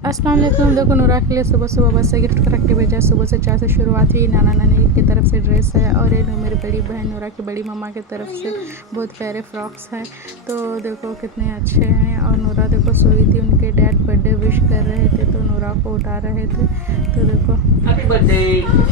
अस्सलाम वालेकुम। देखो नूरा के लिए सुबह सुबह बस से गिफ्ट रख के भेजा। सुबह से चाय से शुरुआत हुई। नाना नानी की तरफ से ड्रेस है और ये मेरी बड़ी बहन नूरा की बड़ी मम्मा की तरफ से बहुत प्यारे फ्रॉक्स हैं। तो देखो कितने अच्छे हैं। और नूरा देखो सोई थी, उनके डैड बर्थडे विश कर रहे थे तो नूरा को उठा रहे थे। तो देखो हैप्पी बर्थडे।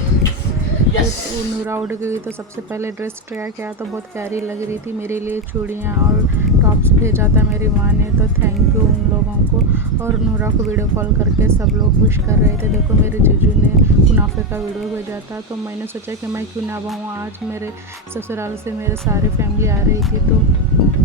तो नूरा उठ गई तो सबसे पहले ड्रेस ट्राई किया तो बहुत प्यारी लग रही थी। मेरे लिए चूड़ियाँ और टॉप्स भेजा था मेरी माँ ने, तो थैंक यू उन लोगों को। और नूरा को वीडियो कॉल करके सब लोग विश कर रहे थे। देखो मेरे जीजू ने मुनाफे का वीडियो भेजा था तो मैंने सोचा कि मैं क्यों ना बनाऊँ। आज मेरे ससुराल से मेरे सारी फैमिली आ रही थी तो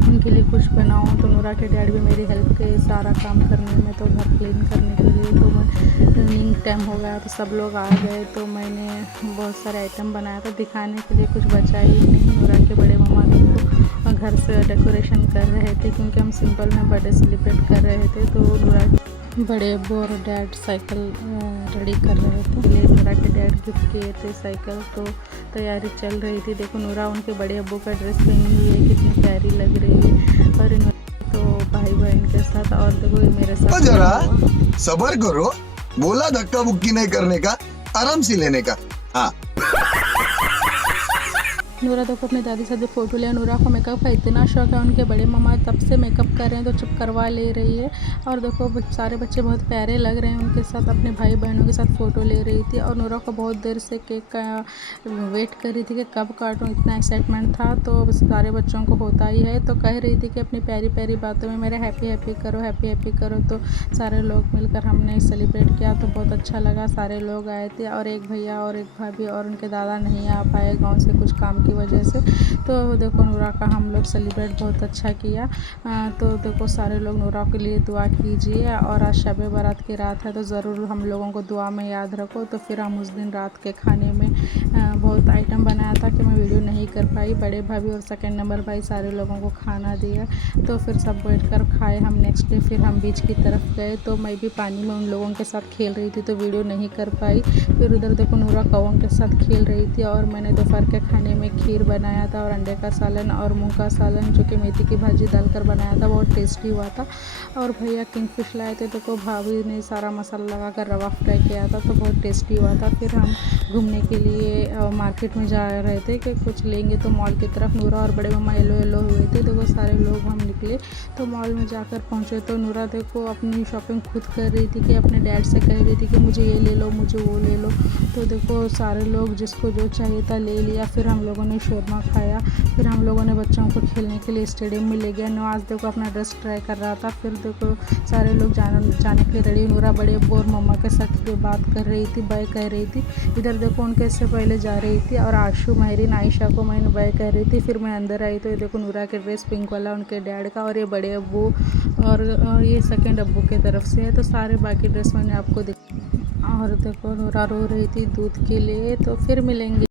उनके लिए कुछ बनाऊँ। तो नूरा के डैड भी मेरी हेल्प के सारा काम करने में, तो घर क्लीन करने के लिए। तो मैं इवनिंग टाइम हो गया तो सब लोग आ गए तो मैंने बहुत सारे आइटम बनाया था। दिखाने के लिए कुछ बचा ही नहीं। नूरा के बड़े मामा को घर से डेकोरेशन कर रहे थे क्योंकि हम सिंपल में बर्थडे सेलिब्रेट कर रहे थे। तो नूरा बड़े अब्बू और डैड साइकिल रेडी कर रहे थे। नूरा के डैड गिफ्ट किए थे साइकिल, तो तैयारी चल रही थी। देखो नूरा उनके बड़े अब्बू का ड्रेस पहनी हुई है, कितनी प्यारी लग रही है। और तो भाई बहन के साथ, और देखो ये मेरे साथ जरा सबर करो, बोला धक्का मुक्की नहीं करने का, आराम से लेने का। हाँ नूरा देखो अपनी दादी से फ़ोटो लिया। नूरा को मेकअप का इतना शौक है, उनके बड़े मामा तब से मेकअप कर रहे हैं तो चुप करवा ले रही है। और देखो सारे बच्चे बहुत प्यारे लग रहे हैं, उनके साथ अपने भाई बहनों के साथ फ़ोटो ले रही थी। और नूरा को बहुत देर से केक का वेट कर रही थी कि कब काटूँ, इतना एक्साइटमेंट था। तो सारे बच्चों को होता ही है, तो कह रही थी कि अपनी प्यारी प्यारी बातों में मेरा हैप्पी हैप्पी करो, हैप्पी हैप्पी करो। तो सारे लोग मिलकर हमने सेलिब्रेट किया तो बहुत अच्छा लगा। सारे लोग आए थे और एक भैया और एक भाभी और उनके दादा नहीं आ पाए गाँव से कुछ काम की वजह से। तो देखो नूरा का हम लोग सेलिब्रेट बहुत अच्छा किया। तो देखो सारे लोग नूरा के लिए दुआ कीजिए। और आज शब बारात की रात है तो ज़रूर हम लोगों को दुआ में याद रखो। तो फिर हम उस दिन रात के खाने में बहुत आइटम बनाया था कि मैं वीडियो नहीं कर पाई। बड़े भाभी और सेकंड नंबर भाई सारे लोगों को खाना दिया। तो फिर सब बैठ कर खाए हम। नेक्स्ट डे फिर हम बीच की तरफ गए तो मैं भी पानी में उन लोगों के साथ खेल रही थी तो वीडियो नहीं कर पाई। फिर उधर देखो नूरा कौओं के साथ खेल रही थी। और मैंने दोपहर के खाने में खीर बनाया था और अंडे का सालन और मूंग का सालन जो कि मेथी की भाजी डालकर बनाया था, बहुत टेस्टी हुआ था। और भैया किंगफिश लाए थे, देखो भाभी ने सारा मसाला लगा कर रवा फ्राई किया था तो बहुत टेस्टी हुआ था। फिर हम घूमने के लिए मार्केट में जा रहे थे कि कुछ लेंगे तो मॉल की तरफ। नूरा और बड़े मामा येलो येलो हुए थे, देखो सारे लोग हम निकले तो मॉल में जाकर पहुँचे। तो नूरा देखो अपनी शॉपिंग खुद कर रही थी कि अपने डैड से कह रही थी कि मुझे ये ले लो, मुझे वो ले लो। तो देखो सारे लोग जिसको जो चाहिए था ले लिया। फिर हम लोगों ने शोरमा खाया। फिर हम लोगों ने बच्चों को खेलने के लिए स्टेडियम में ले गया। नवाज देखो अपना ड्रेस ट्राई कर रहा था। फिर देखो सारे लोग जाने के लिए रेडी। नूरा बड़े अब्बू और मम्मा के साथ बात कर रही थी, बाय कह रही थी। इधर देखो उनके से पहले जा रही थी और आशू महरीन आयशा को मैंने बाय कह रही थी। फिर मैं अंदर आई तो ये देखो नूरा के ड्रेस पिंक वाला उनके डैड का, और ये बड़े अब्बू और ये सेकेंड अब्बू के तरफ से है। तो सारे बाकी ड्रेस मैंने आपको और देखो नूरा रो रही थी दूध के लिए। तो फिर मिलेंगे।